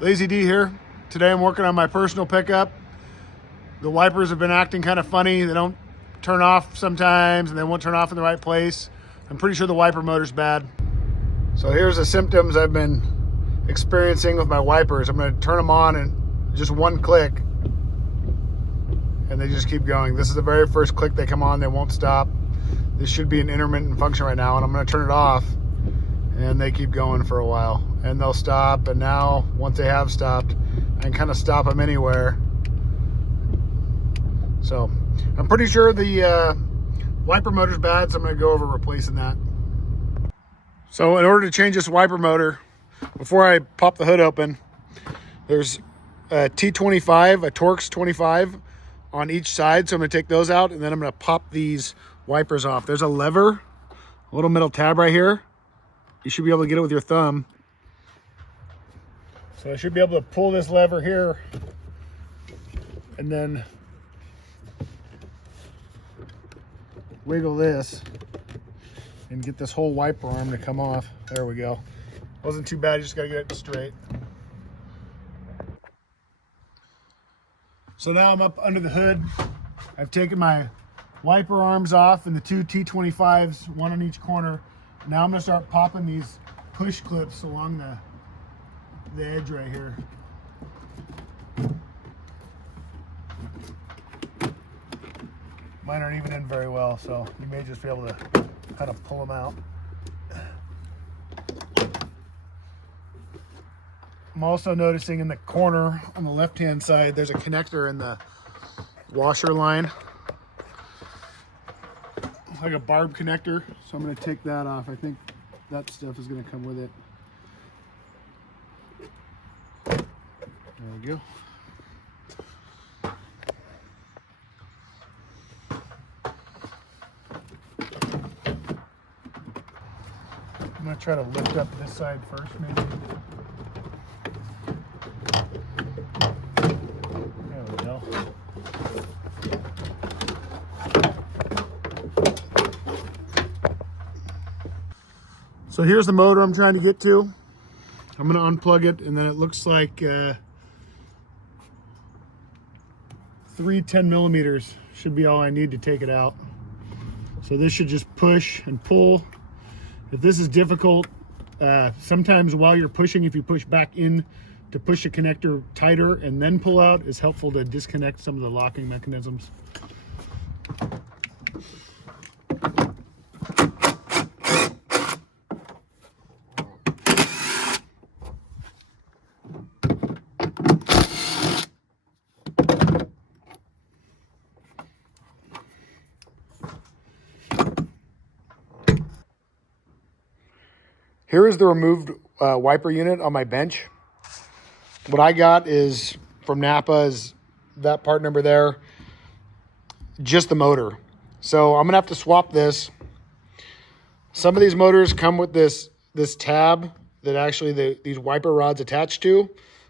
Lazy D here. Today I'm working on my personal pickup. The wipers have been acting kind of funny. They don't turn off sometimes and they won't turn off in the right place. I'm pretty sure the wiper motor's bad. So here's the symptoms I've been experiencing with my wipers. I'm going to turn them on and just one click and they just keep going. This is the very first click they come on, they won't stop. This should be an intermittent function right now, and I'm going to turn it off and they keep going for a while and they'll stop. And now once they have stopped, I can kind of stop them anywhere. So I'm pretty sure the wiper motor's bad, so I'm going to go over replacing that. So in order to change this wiper motor, before I pop the hood open, there's a T25, a Torx 25 on each side. So I'm going to take those out and then I'm going to pop these wipers off. There's a lever, a little metal tab right here. You should be able to get it with your thumb. So I should be able to pull this lever here and then wiggle this and get this whole wiper arm to come off. There we go. Wasn't too bad, you just gotta get it straight. So now I'm up under the hood. I've taken my wiper arms off and the two T25s, one on each corner. Now I'm gonna start popping these push clips along the edge right here. Mine aren't even in very well, so you may just be able to kind of pull them out. I'm also noticing in the corner on the left-hand side, there's a connector in the washer line, like a barb connector. So I'm going to take that off. I think that stuff is going to come with it. There we go. I'm going to try to lift up this side first, maybe. There we go. So here's the motor I'm trying to get to. I'm going to unplug it, and then it looks like 3 10mm should be all I need to take it out. So this should just push and pull. If this is difficult, sometimes while you're pushing, if you push back in to push the connector tighter and then pull out, is helpful to disconnect some of the locking mechanisms. Here is the removed wiper unit on my bench. What I got is from Napa, is that part number there, just the motor. So I'm gonna have to swap this. Some of these motors come with this tab that actually these wiper rods attached to.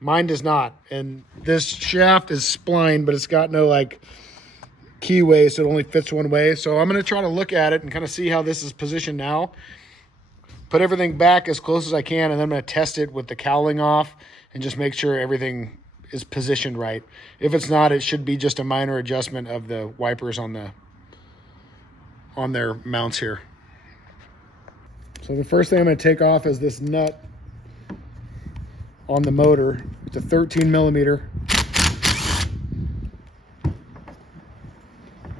Mine does not. And this shaft is splined, but it's got no like keyway, so it only fits one way. So I'm gonna try to look at it and kind of see how this is positioned now. Put everything back as close as I can, and then I'm going to test it with the cowling off and just make sure everything is positioned right. If it's not, it should be just a minor adjustment of the wipers on their mounts here. So the first thing I'm going to take off is this nut on the motor. It's a 13mm.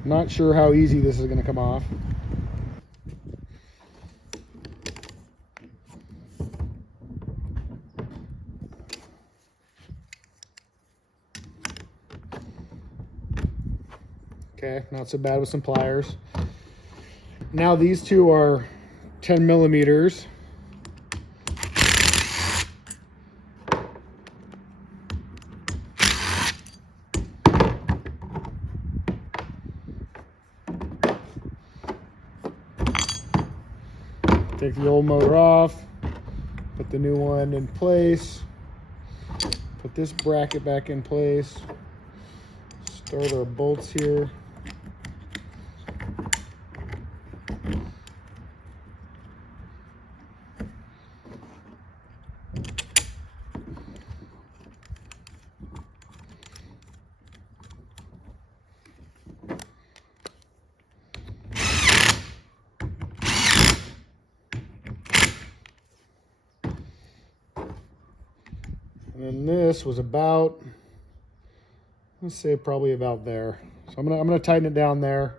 Not sure how easy this is going to come off. Okay, not so bad with some pliers. Now these two are 10mm. Take the old motor off, put the new one in place, put this bracket back in place, start our bolts here. And then this was about, let's say probably about there. So I'm gonna tighten it down there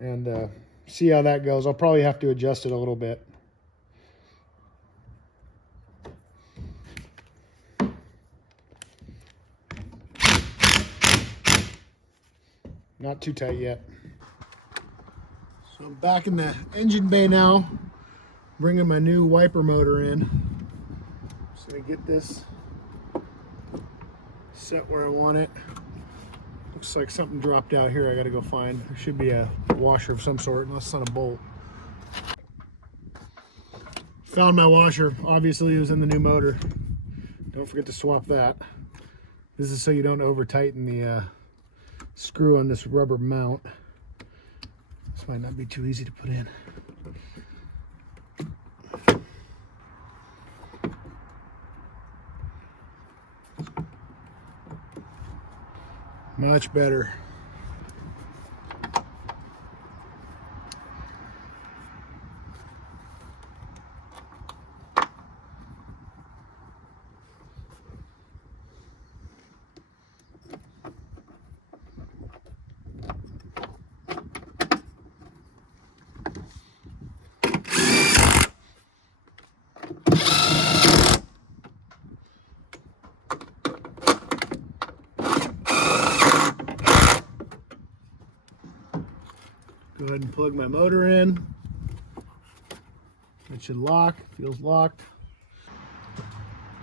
and see how that goes. I'll probably have to adjust it a little bit. Not too tight yet. So I'm back in the engine bay now, bringing my new wiper motor in. Just gonna get this set where I want it. Looks like something dropped out here I gotta go find. There should be a washer of some sort, unless it's on a bolt. Found my washer. Obviously it was in the new motor. Don't forget to swap that. This is so you don't over tighten the screw on this rubber mount. This might not be too easy to put in. Much better. Go ahead and plug my motor in. It should lock, feels locked.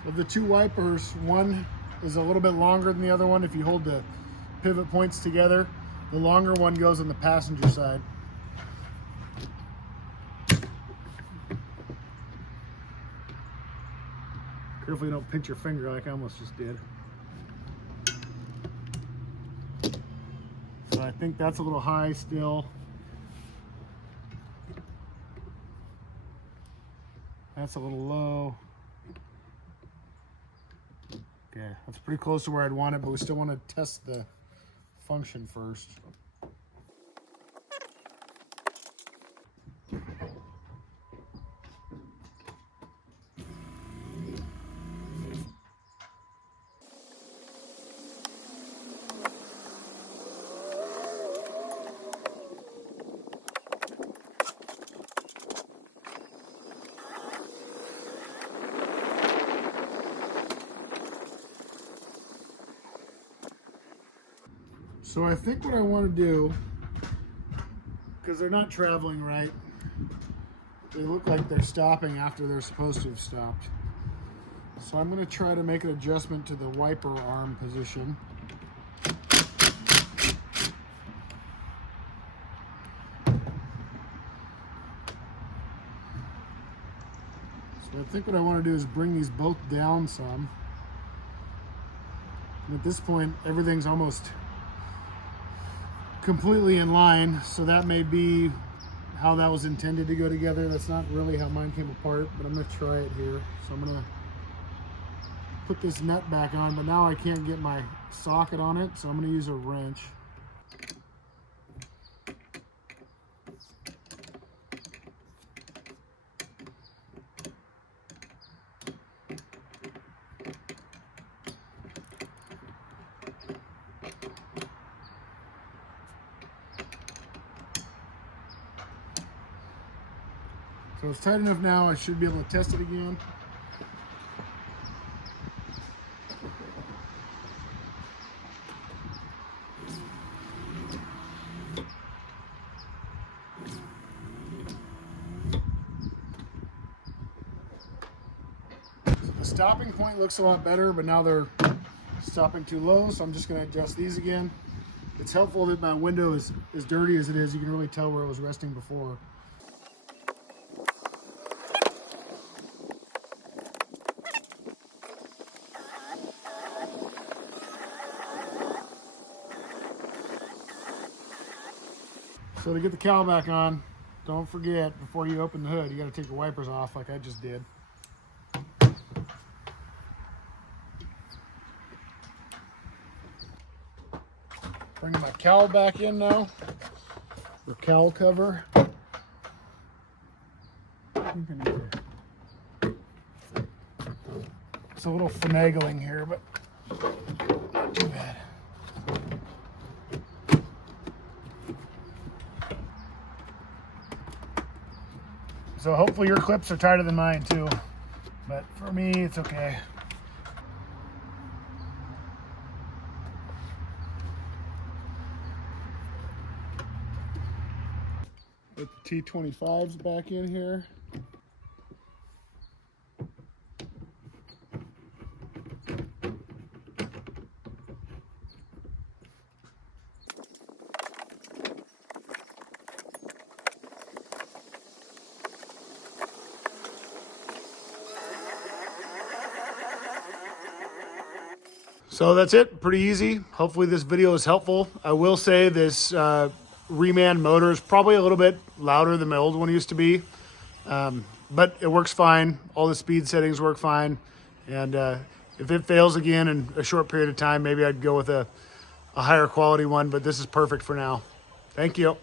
Of the two wipers, one is a little bit longer than the other one. If you hold the pivot points together, the longer one goes on the passenger side. Careful you don't pinch your finger like I almost just did. So I think that's a little high still. That's a little low. Okay, that's pretty close to where I'd want it, but we still want to test the function first. So I think what I want to do, because they're not traveling right, they look like they're stopping after they're supposed to have stopped. So I'm going to try to make an adjustment to the wiper arm position. So I think what I want to do is bring these both down some. And at this point, everything's almost completely in line, so that may be how that was intended to go together. That's not really how mine came apart, but I'm going to try it here. So I'm going to put this nut back on, but now I can't get my socket on it, so I'm going to use a wrench. So it's tight enough now, I should be able to test it again. So the stopping point looks a lot better, but now they're stopping too low, so I'm just going to adjust these again. It's helpful that my window is as dirty as it is. You can really tell where it was resting before. So to get the cowl back on, don't forget, before you open the hood, you got to take the wipers off like I just did. Bring my cowl back in now, the cowl cover. It's a little finagling here, but not too bad. So hopefully your clips are tighter than mine too, but for me, it's okay. Put the T25s back in here. So that's it, pretty easy. Hopefully this video is helpful. I will say this Reman motor is probably a little bit louder than my old one used to be, but it works fine. All the speed settings work fine. And if it fails again in a short period of time, maybe I'd go with a higher quality one, but this is perfect for now. Thank you.